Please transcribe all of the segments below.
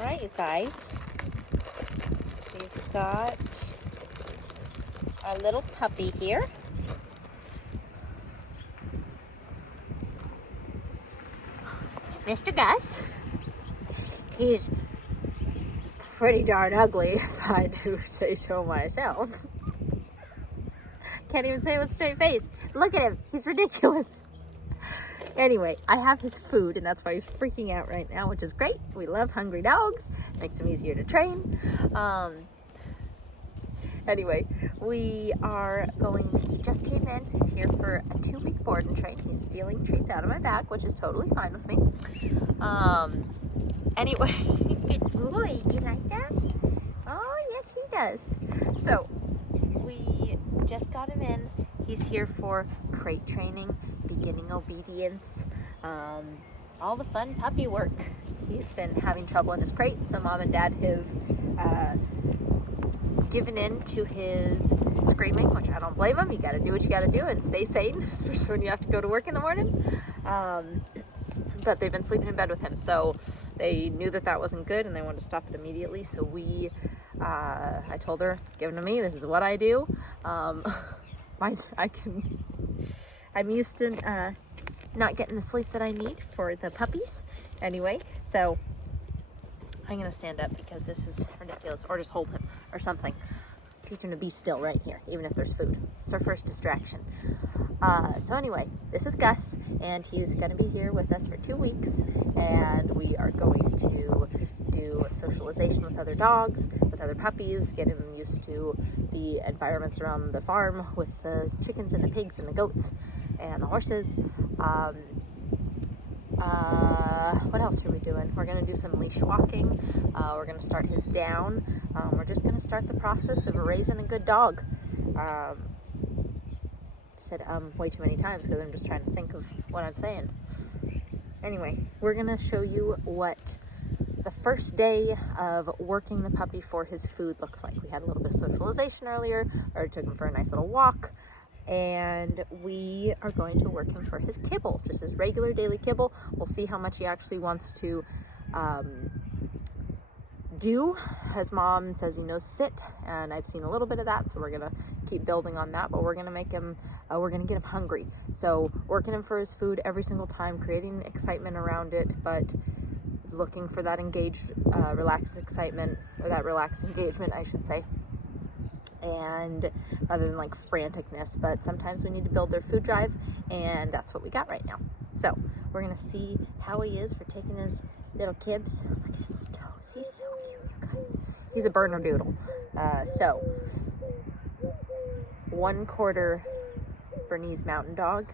All right, you guys. We've got our little puppy here. Mr. Gus. He's pretty darn ugly, if I do say so myself. Can't even say it with a straight face. Look at him. He's ridiculous. Anyway, I have his food, and that's why he's freaking out right now, which is great. We love hungry dogs. Makes them easier to train. Anyway, we are going, he just came in. He's here for a 2-week board and train. He's stealing treats out of my bag, which is totally fine with me. Anyway, good boy. You like that? Oh, yes, he does. So, we just got him in. He's here for crate training, beginning obedience, all the fun puppy work. He's been having trouble in his crate, so Mom and Dad have given in to his screaming, which I don't blame him. You got to do what you got to do and stay sane, especially when you have to go to work in the morning. But they've been sleeping in bed with him, so they knew that that wasn't good and they wanted to stop it immediately. So I told her, give him to me. This is what I do. I'm used to not getting the sleep that I need for the puppies. Anyway, so I'm gonna stand up because this is ridiculous, or just hold him or something. Teach him to be still right here, even if there's food. It's our first distraction. So anyway, this is Gus, and he's gonna be here with us for 2 weeks, and we are going to do socialization with other dogs, with other puppies, get him used to the environments around the farm with the chickens and the pigs and the goats and the horses. What else are we doing? We're gonna do some leash walking. We're gonna start his down. We're just gonna start the process of raising a good dog. Said way too many times because I'm just trying to think of what I'm saying. Anyway, we're gonna show you what the first day of working the puppy for his food looks like. We had a little bit of socialization earlier, or took him for a nice little walk, and we are going to work him for his kibble, just his regular daily kibble. We'll see how much he actually wants to do. His mom says he knows sit, and I've seen a little bit of that, so we're gonna keep building on that, but we're gonna make him we're gonna get him hungry, so working him for his food every single time, creating excitement around it, but looking for that engaged relaxed excitement, or that relaxed engagement I should say, and rather than like franticness. But sometimes we need to build their food drive, and that's what we got right now. So we're gonna see how he is for taking his little kibs. Look at his little toes. He's so cute, you guys. He's a Berner Doodle. So 1/4 Bernese Mountain Dog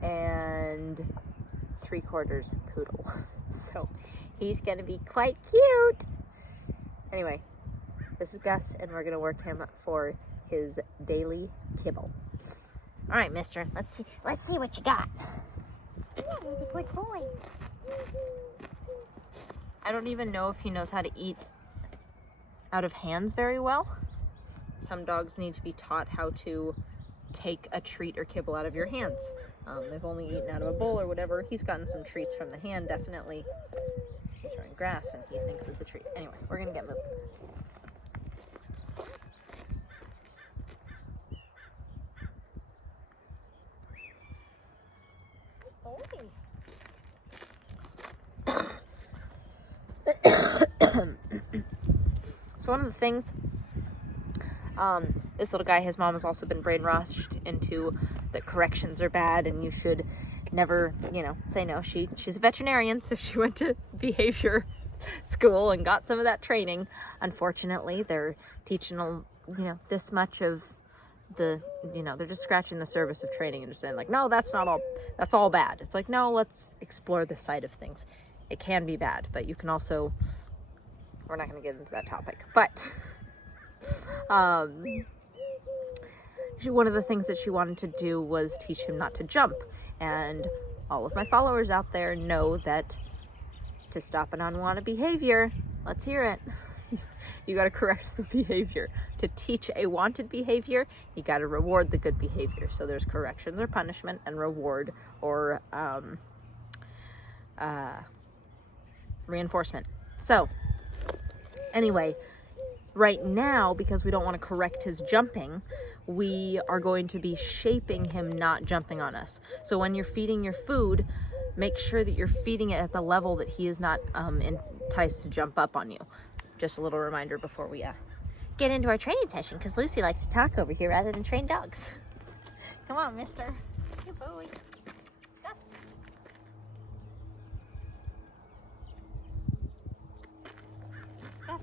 and 3/4 Poodle. So he's gonna be quite cute. Anyway, this is Gus, and we're gonna work him for his daily kibble. All right, mister, let's see what you got. Yeah, he's a good boy. I don't even know if he knows how to eat out of hands very well. Some dogs need to be taught how to take a treat or kibble out of your hands. They've only eaten out of a bowl or whatever. He's gotten some treats from the hand, definitely. He's throwing grass and he thinks it's a treat. Anyway, we're gonna get moving. So one of the things, this little guy, his mom has also been brainwashed into that corrections are bad and you should never, say no. She's a veterinarian, so she went to behavior school and got some of that training. Unfortunately, they're teaching, this much of the, they're just scratching the surface of training and just saying like, no, that's all bad. It's like, no, let's explore this side of things. It can be bad, but you can also, we're not going to get into that topic, but one of the things that she wanted to do was teach him not to jump. And all of my followers out there know that to stop an unwanted behavior, let's hear it, you got to correct the behavior. To teach a wanted behavior, you got to reward the good behavior. So there's corrections or punishment, and reward or reinforcement. So Anyway, right now, because we don't want to correct his jumping, we are going to be shaping him not jumping on us. So when you're feeding your food, make sure that you're feeding it at the level that he is not enticed to jump up on you. Just a little reminder before we get into our training session, because Lucy likes to talk over here rather than train dogs. Come on, mister. Good boy. Gus. Gus.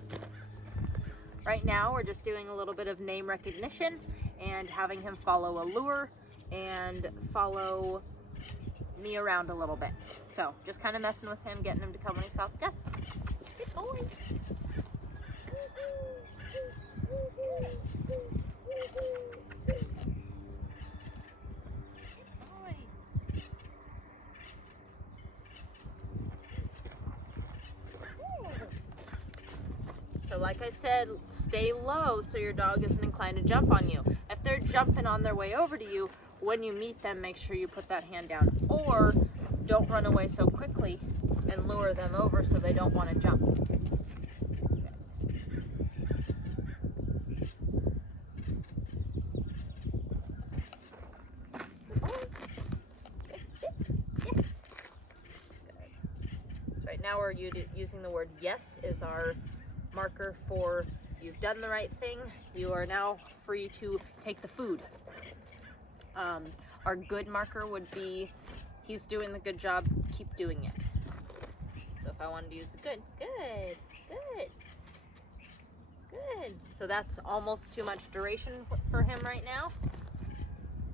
Right now, we're just doing a little bit of name recognition and having him follow a lure and follow me around a little bit. So just kind of messing with him, getting him to come when he's called. Gus. Good boy. So like I said, stay low so your dog isn't inclined to jump on you. If they're jumping on their way over to you, when you meet them, make sure you put that hand down. Or don't run away so quickly and lure them over so they don't want to jump. Yes. Right now we're using the word yes is our marker for you've done the right thing. You are now free to take the food. Our good marker would be he's doing the good job, keep doing it. So if I wanted to use the good, good, good, good. So that's almost too much duration for him right now.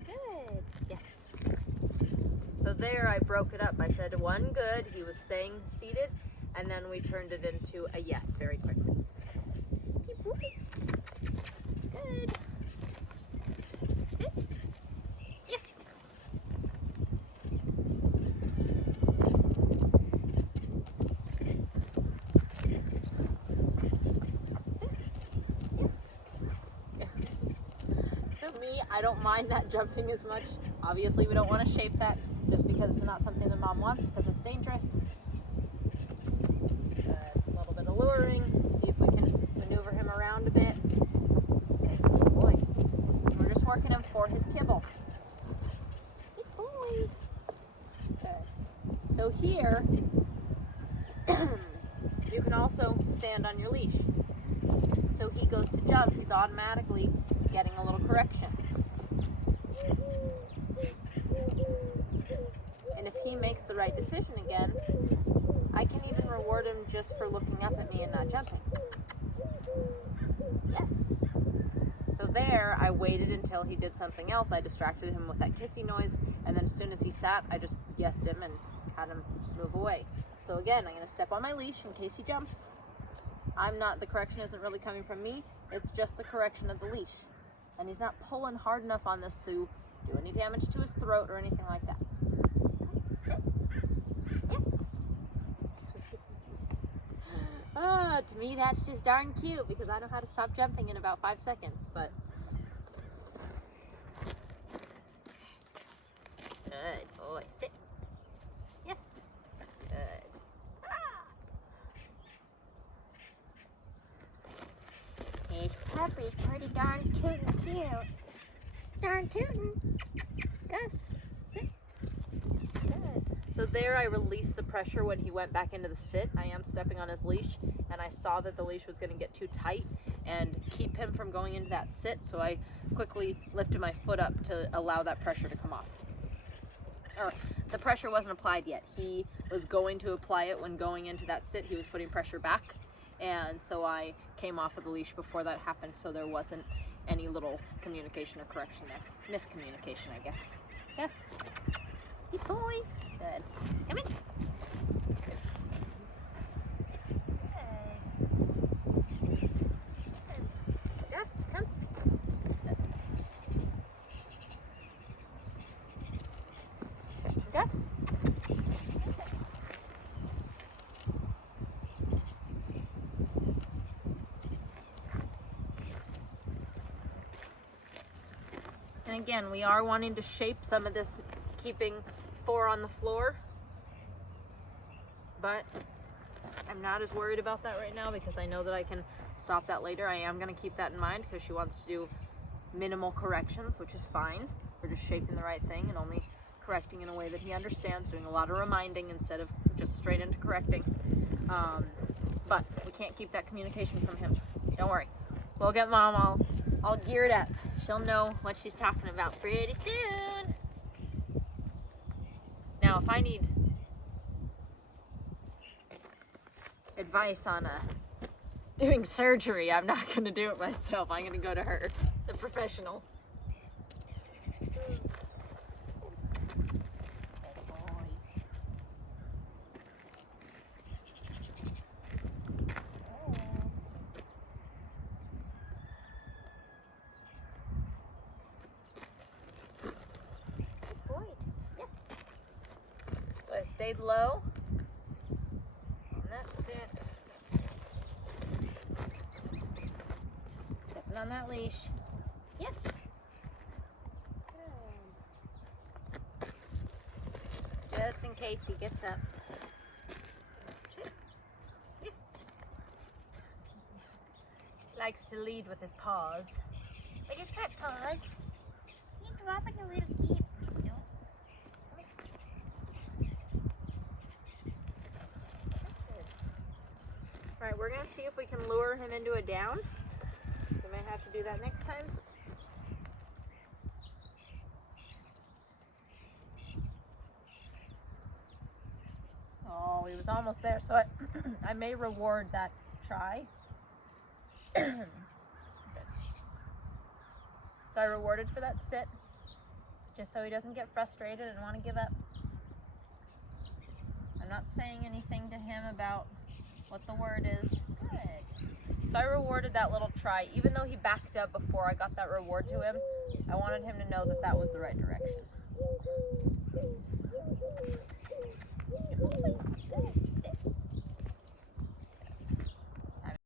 Good, yes. So there I broke it up. I said one good, he was saying seated, and then we turned it into a yes very quickly. Keep moving. Good. Sit. Yes. For me, I don't mind that jumping as much. Obviously, we don't want to shape that just because it's not something that mom wants because it's dangerous. A little bit of luring to see if we can maneuver him around a bit. Good boy. We're just working him for his kibble. Good boy. Good. So here, you can also stand on your leash. So he goes to jump, he's automatically getting a little correction. And if he makes the right decision again, I can even reward him just for looking up at me and not jumping. Yes. So there, I waited until he did something else. I distracted him with that kissy noise, and then as soon as he sat, I just yesed him and had him move away. So again, I'm going to step on my leash in case he jumps. The correction isn't really coming from me, it's just the correction of the leash. And he's not pulling hard enough on this to do any damage to his throat or anything like that. Sit. Yes. To me that's just darn cute because I know how to stop jumping in about 5 seconds, but. Good boy, sit. Yes. Good. His puppy's pretty darn tootin' cute. Darn tootin'. Gus, sit. Good. So there I released the pressure when he went back into the sit. I am stepping on his leash, and I saw that the leash was going to get too tight and keep him from going into that sit, so I quickly lifted my foot up to allow that pressure to come off. The pressure wasn't applied yet. He was going to apply it when going into that sit. He was putting pressure back. And so I came off of the leash before that happened, so there wasn't any little communication or correction there. Miscommunication, I guess. Yes? Good boy. Good. Come in. Good. Good. Yes, come. Good. Gus? And again, we are wanting to shape some of this, keeping 4 on the floor, but I'm not as worried about that right now because I know that I can stop that later. I am going to keep that in mind because she wants to do minimal corrections, which is fine. We're just shaping the right thing and only correcting in a way that he understands, doing a lot of reminding instead of just straight into correcting. But we can't keep that communication from him. Don't worry. We'll get Mom all geared up. She'll know what she's talking about pretty soon. Now, if I need advice on doing surgery, I'm not going to do it myself. I'm going to go to her, the professional. So I stayed low on that sit. Stepping on that leash. Yes. Good. Just in case he gets up. Sit. Yes. He likes to lead with his paws. Like his fat paws. He's dropping a little keeps. Alright, we're going to see if we can lure him into a down. We might have to do that next time. Oh, he was almost there, so I may reward that try. So I rewarded for that sit, just so he doesn't get frustrated and want to give up. I'm not saying anything to him about what the word is. Good. So I rewarded that little try. Even though he backed up before I got that reward to him, I wanted him to know that that was the right direction.